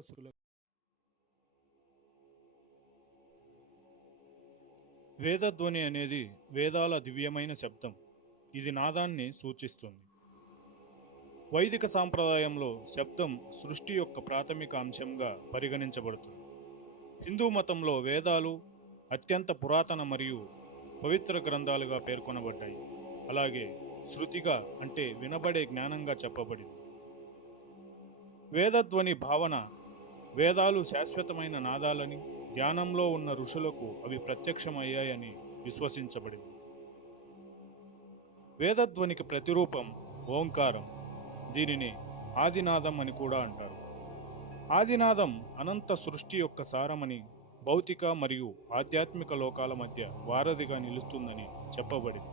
సుల వేదధ్వని అనేది వేదాల దివ్యమైన శబ్దం. ఇది నాదాన్ని సూచిస్తుంది. వైదిక సాంప్రదాయంలో శబ్దం సృష్టి యొక్క ప్రాథమిక అంశంగా పరిగణించబడుతుంది. హిందూ మతంలో వేదాలు అత్యంత పురాతన మరియు పవిత్ర గ్రంథాలుగా పేర్కొనబడ్డాయి. అలాగే శృతిగా అంటే వినబడే జ్ఞానంగా చెప్పబడింది. వేదధ్వని భావన వేదాలు శాశ్వతమైన నాదాలని ధ్యానంలో ఉన్న ఋషులకు అవి ప్రత్యక్షమయ్యాయని విశ్వసించబడింది. వేదధ్వనికి ప్రతిరూపం ఓంకారం దీనిని ఆదినాదం అని కూడా అంటారు. ఆదినాదం అనంత సృష్టి యొక్క సారమని భౌతిక మరియు ఆధ్యాత్మిక లోకాల మధ్య వారధిగా నిలుస్తుందని చెప్పబడింది.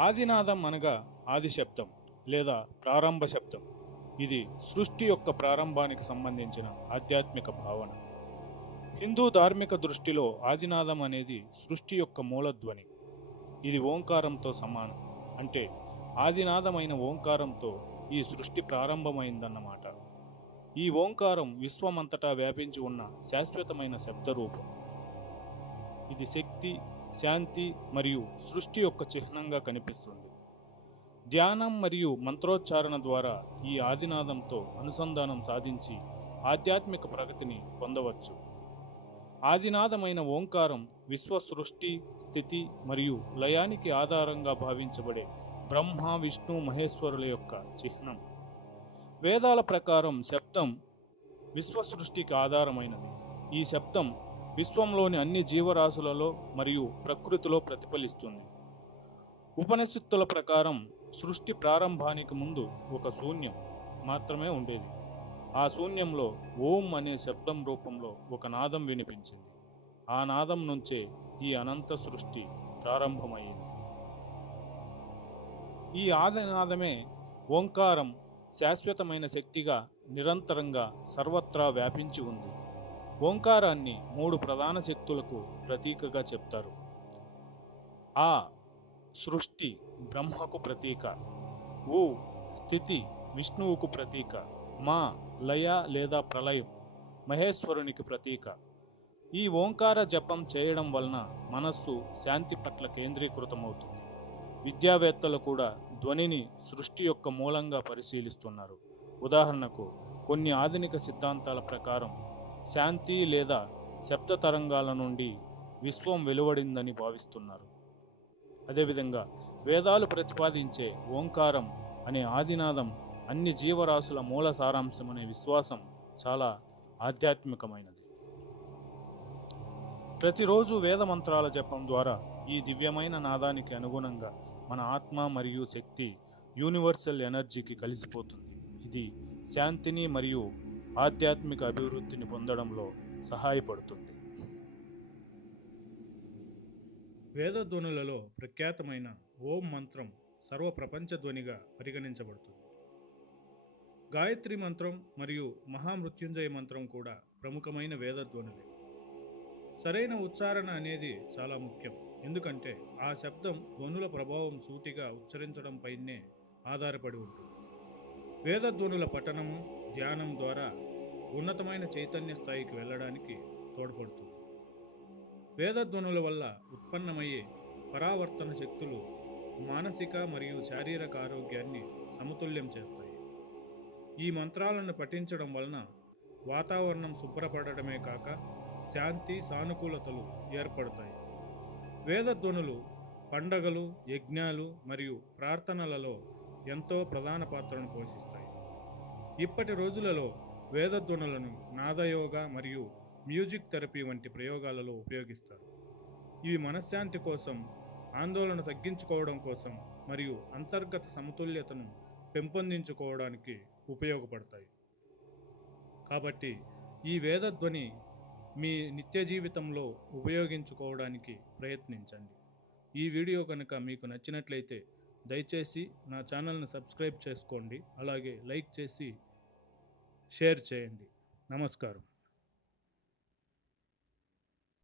ఆదినాదం అనగా ఆది శబ్దం లేదా ప్రారంభ శబ్దం. ఇది సృష్టి యొక్క ప్రారంభానికి సంబంధించిన ఆధ్యాత్మిక భావన. హిందూ ధార్మిక దృష్టిలో ఆదినాదం అనేది సృష్టి యొక్క మూలధ్వని. ఇది ఓంకారంతో సమానం. అంటే ఆదినాదమైన ఓంకారంతో ఈ సృష్టి ప్రారంభమైందన్నమాట. ఈ ఓంకారం విశ్వమంతటా వ్యాపించి ఉన్న శాశ్వతమైన శబ్దరూపం. ఇది శక్తి శాంతి మరియు సృష్టి యొక్క చిహ్నంగా కనిపిస్తుంది. ధ్యానం మరియు మంత్రోచ్చారణ ద్వారా ఈ ఆదినాదంతో అనుసంధానం సాధించి ఆధ్యాత్మిక ప్రగతిని పొందవచ్చు. ఆదినాదమైన ఓంకారం విశ్వ సృష్టి స్థితి మరియు లయానికి ఆధారంగా భావించబడే బ్రహ్మ విష్ణు మహేశ్వరుల యొక్క చిహ్నం. వేదాల ప్రకారం శబ్దం విశ్వ సృష్టికి ఆధారమైనది. ఈ శబ్దం విశ్వంలోని అన్ని జీవరాశులలో మరియు ప్రకృతిలో ప్రతిఫలిస్తుంది. ఉపనిషత్తుల ప్రకారం సృష్టి ప్రారంభానికి ముందు ఒక శూన్యం మాత్రమే ఉండేది. ఆ శూన్యంలో ఓం అనే శబ్దం రూపంలో ఒక నాదం వినిపించింది. ఆ నాదం నుంచే ఈ అనంత సృష్టి ప్రారంభమైంది ఈ ఆదినాదమే ఓంకారం శాశ్వతమైన శక్తిగా నిరంతరంగా సర్వత్రా వ్యాపించి ఉంది. ఓంకారాన్ని మూడు ప్రధాన శక్తులకు ప్రతీకగా చెప్తారు. ఆ సృష్టి బ్రహ్మకు ప్రతీక. ఊ స్థితి విష్ణువుకు ప్రతీక. మా లయ లేదా ప్రళయం మహేశ్వరునికి ప్రతీక. ఈ ఓంకార జపం చేయడం వలన మనస్సు శాంతి పట్ల కేంద్రీకృతమవుతుంది. విద్యావేత్తలు కూడా ధ్వనిని సృష్టి యొక్క మూలంగా పరిశీలిస్తున్నారు. ఉదాహరణకు కొన్ని ఆధునిక సిద్ధాంతాల ప్రకారం శాంతి లేదా శబ్ద తరంగాల నుండి విశ్వం వెలువడిందని భావిస్తున్నారు. అదేవిధంగా వేదాలు ప్రతిపాదించే ఓంకారం అనే ఆదినాదం అన్ని జీవరాశుల మూల సారాంశం అనే విశ్వాసం చాలా ఆధ్యాత్మికమైనది. ప్రతిరోజు వేద మంత్రాల జపం ద్వారా ఈ దివ్యమైన నాదానికి అనుగుణంగా మన ఆత్మ మరియు శక్తి యూనివర్సల్ ఎనర్జీకి కలిసిపోతుంది. ఇది శాంతిని మరియు ఆధ్యాత్మిక అభివృద్ధిని పొందడంలో సహాయపడుతుంది. వేదధ్వనులలో ప్రఖ్యాతమైన ఓం మంత్రం సర్వ ప్రపంచ ధ్వనిగా పరిగణించబడుతుంది. గాయత్రి మంత్రం మరియు మహామృత్యుంజయ మంత్రం కూడా ప్రముఖమైన వేదధ్వనులే. సరైన ఉచ్చారణ అనేది చాలా ముఖ్యం. ఎందుకంటే ఆ శబ్దం ధ్వనుల ప్రభావం సూటిగా ఉచ్చరించడంపైనే ఆధారపడి ఉంటుంది. వేదధ్వనుల పఠనము ధ్యానం ద్వారా ఉన్నతమైన చైతన్య స్థాయికి వెళ్ళడానికి తోడ్పడుతుంది. వేదధ్వనుల వల్ల ఉత్పన్నమయ్యే పరావర్తన శక్తులు మానసిక మరియు శారీరక ఆరోగ్యాన్ని సమతుల్యం చేస్తాయి. ఈ మంత్రాలను పఠించడం వలన వాతావరణం శుభ్రపడటమే కాక శాంతి సానుకూలతలు ఏర్పడతాయి. వేదధ్వనులు పండగలు యజ్ఞాలు మరియు ప్రార్థనలలో ఎంతో ప్రధాన పాత్రను పోషిస్తాయి. ఇప్పటి రోజులలో వేదధ్వనులను నాదయోగ మరియు మ్యూజిక్ థెరపీ వంటి ప్రయోగాలలో ఉపయోగిస్తారు. ఇవి మనశ్శాంతి కోసం ఆందోళన తగ్గించుకోవడం కోసం మరియు అంతర్గత సమతుల్యతను పెంపొందించుకోవడానికి ఉపయోగపడతాయి. కాబట్టి ఈ వేదధ్వని మీ నిత్య జీవితంలో ఉపయోగించుకోవడానికి ప్రయత్నించండి. ఈ వీడియో కనుక మీకు నచ్చినట్లయితే దయచేసి నా ఛానల్ని సబ్స్క్రైబ్ చేసుకోండి అలాగే లైక్ చేసి షేర్ చేయండి. నమస్కారం.